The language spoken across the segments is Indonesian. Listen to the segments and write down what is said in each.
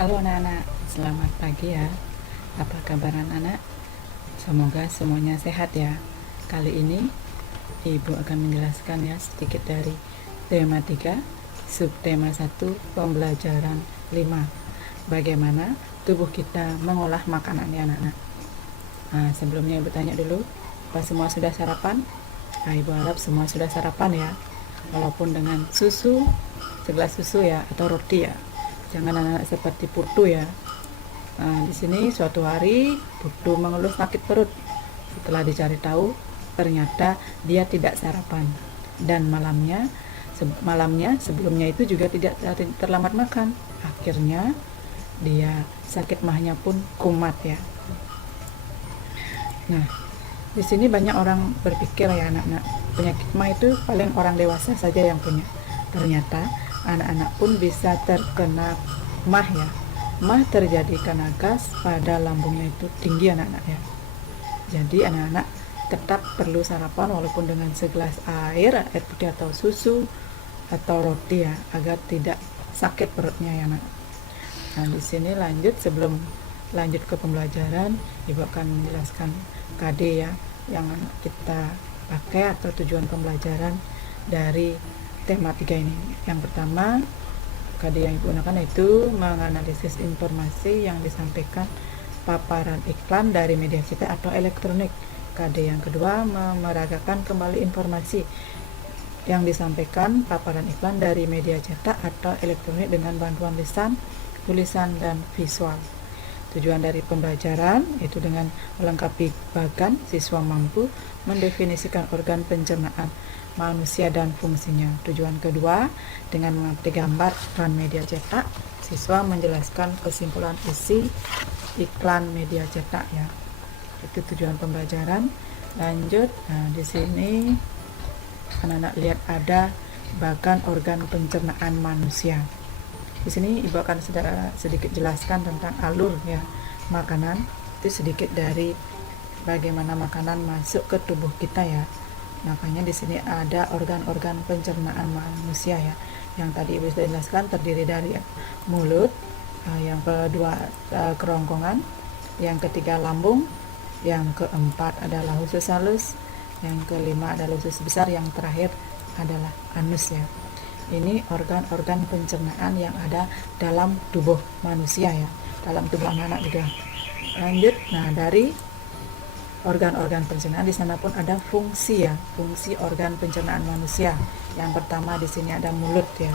Halo anak-anak, selamat pagi ya. Apa kabar anak-anak? Semoga semuanya sehat ya. Kali ini Ibu akan menjelaskan ya sedikit dari tema 3, subtema 1, pembelajaran 5. Bagaimana tubuh kita mengolah makanan ya anak-anak. Nah, sebelumnya Ibu tanya dulu, apa semua sudah sarapan? Nah, Ibu harap semua sudah sarapan ya. Walaupun dengan susu, segelas susu ya, atau roti ya. Jangan anak-anak seperti putu ya. Nah, di sini suatu hari Putu mengeluh sakit perut. Setelah dicari tahu, ternyata dia tidak sarapan. Dan malamnya sebelumnya itu juga tidak terlambat makan. Akhirnya dia sakit mahnya pun kumat ya. Nah, di sini banyak orang berpikir ya anak-anak, penyakit mah itu paling orang dewasa saja yang punya. Ternyata anak-anak pun bisa terkena mah ya. Mah terjadi karena gas pada lambungnya itu tinggi anak-anak ya. Jadi anak-anak tetap perlu sarapan walaupun dengan segelas air putih atau susu atau roti ya, agar tidak sakit perutnya ya anak. Nah, di sini sebelum lanjut ke pembelajaran, Ibu akan menjelaskan KD ya yang kita pakai atau tujuan pembelajaran dari tema 3 ini. Yang pertama, KD yang Ibu gunakan itu menganalisis informasi yang disampaikan paparan iklan dari media cetak atau elektronik. KD yang kedua, memeragakan kembali informasi yang disampaikan paparan iklan dari media cetak atau elektronik dengan bantuan lisan, tulisan, dan visual. Tujuan dari pembelajaran itu dengan melengkapi bagan, siswa mampu mendefinisikan organ pencernaan manusia dan fungsinya. Tujuan kedua, dengan mengamati gambar iklan media cetak, siswa menjelaskan kesimpulan isi iklan media cetak ya. Itu tujuan pembelajaran. Lanjut, nah di sini anak-anak lihat ada bagan organ pencernaan manusia. Di sini Ibu akan sedikit jelaskan tentang alur ya makanan. Itu sedikit dari bagaimana makanan masuk ke tubuh kita ya. Makanya di sini ada organ-organ pencernaan manusia ya. Yang tadi Ibu sudah jelaskan terdiri dari mulut, yang kedua kerongkongan, yang ketiga lambung, yang keempat adalah usus halus, yang kelima adalah usus besar, yang terakhir adalah anus ya. Ini organ-organ pencernaan yang ada dalam tubuh manusia ya, dalam tubuh anak-anak juga. Lanjut, nah dari organ-organ pencernaan di sana pun ada fungsi ya, fungsi organ pencernaan manusia. Yang pertama di sini ada mulut ya.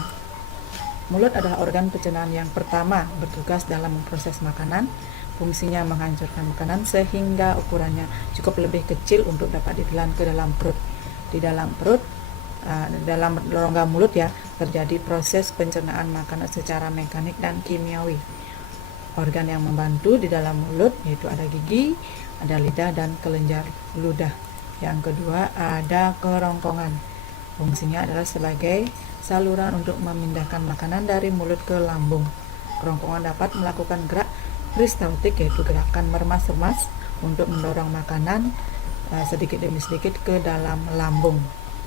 Mulut adalah organ pencernaan yang pertama bertugas dalam memproses makanan. Fungsinya menghancurkan makanan sehingga ukurannya cukup lebih kecil untuk dapat ditelan ke dalam perut. Di dalam perut, dalam rongga mulut ya, terjadi proses pencernaan makanan secara mekanik dan kimiawi. Organ yang membantu di dalam mulut yaitu ada gigi, ada lidah, dan kelenjar ludah. Yang kedua ada kerongkongan. Fungsinya adalah sebagai saluran untuk memindahkan makanan dari mulut ke lambung. Kerongkongan dapat melakukan gerak peristaltik yaitu gerakan meremas-remas untuk mendorong makanan sedikit demi sedikit ke dalam lambung.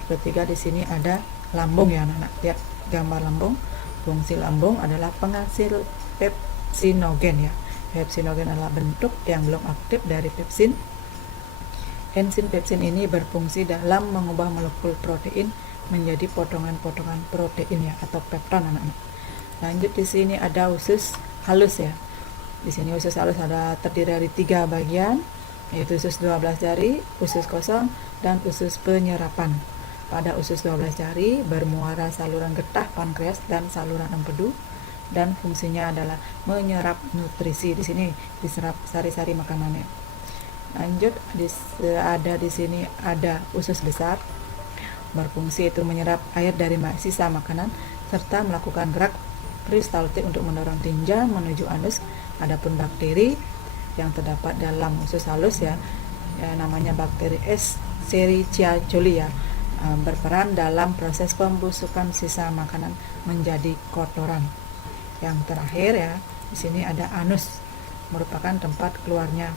Ketiga di sini ada lambung ya anak-anak. Lihat gambar lambung. Fungsi lambung adalah penghasil pepsinogen ya. Pepsinogen adalah bentuk yang belum aktif dari pepsin. Enzim pepsin ini berfungsi dalam mengubah molekul protein menjadi potongan-potongan protein ya, atau pepton anak-anak. Lanjut di sini ada usus halus ya. Di sini usus halus terdiri dari 3 bagian, yaitu usus 12 jari, usus kosong, dan usus penyerapan. Pada usus 12 jari bermuara saluran getah pankreas dan saluran empedu, dan fungsinya adalah menyerap nutrisi. Di sini diserap sari-sari makanannya. Lanjut di sini ada usus besar, berfungsi itu menyerap air dari sisa makanan serta melakukan gerak peristaltik untuk mendorong tinja menuju anus. Adapun bakteri yang terdapat dalam usus halus ya namanya bakteri Escherichia coli ya, berperan dalam proses pembusukan sisa makanan menjadi kotoran. Yang terakhir ya, di sini ada anus, merupakan tempat keluarnya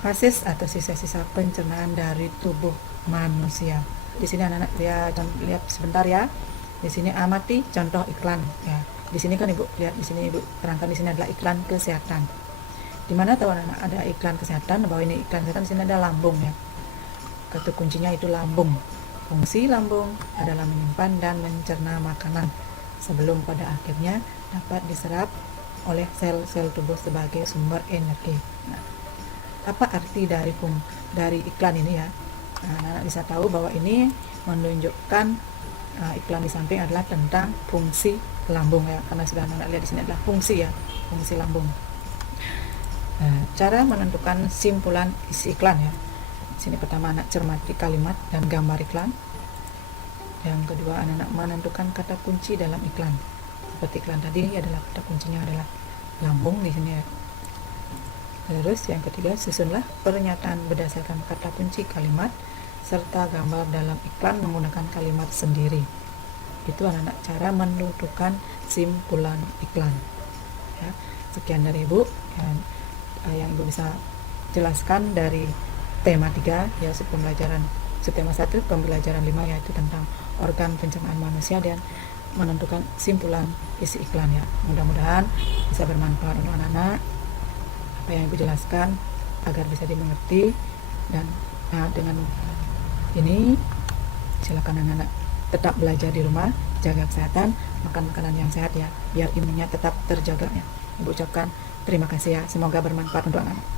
fases atau sisa-sisa pencernaan dari tubuh manusia. Di sini anak-anak lihat sebentar ya. Di sini amati contoh iklan ya. Di sini kan Ibu lihat, di sini Ibu terangkan, di sini adalah iklan kesehatan. Di mana tahu anak-anak ada iklan kesehatan, bahwa ini iklan kesehatan, di sini ada lambung ya. Kata kuncinya itu lambung. Fungsi lambung adalah menyimpan dan mencerna makanan sebelum pada akhirnya dapat diserap oleh sel-sel tubuh sebagai sumber energi. Nah, apa arti dari iklan ini ya? Nah, anak-anak bisa tahu bahwa ini menunjukkan iklan di samping adalah tentang fungsi lambung ya, karena sudah anak lihat di sini adalah fungsi ya, fungsi lambung. Cara menentukan simpulan isi iklan ya. Sini pertama anak cermati kalimat dan gambar iklan. Yang kedua anak menentukan kata kunci dalam iklan. Seperti iklan tadi adalah kata kuncinya adalah lambung di sini ya. Terus yang ketiga, susunlah pernyataan berdasarkan kata kunci kalimat serta gambar dalam iklan menggunakan kalimat sendiri. Itu anak-anak cara menentukan simpulan iklan ya. Sekian dari Ibu yang Ibu bisa jelaskan dari tema 3 ya, subtema 1 pembelajaran 5 yaitu tentang organ pencernaan manusia dan menentukan simpulan isi iklan ya. Mudah-mudahan bisa bermanfaat untuk anak-anak apa yang Ibu jelaskan agar bisa dimengerti, dan dengan ini silakan anak-anak tetap belajar di rumah, jaga kesehatan, makan makanan yang sehat ya, biar imunnya tetap terjaga ya. Ibu ucapkan terima kasih ya, semoga bermanfaat untuk anak-anak.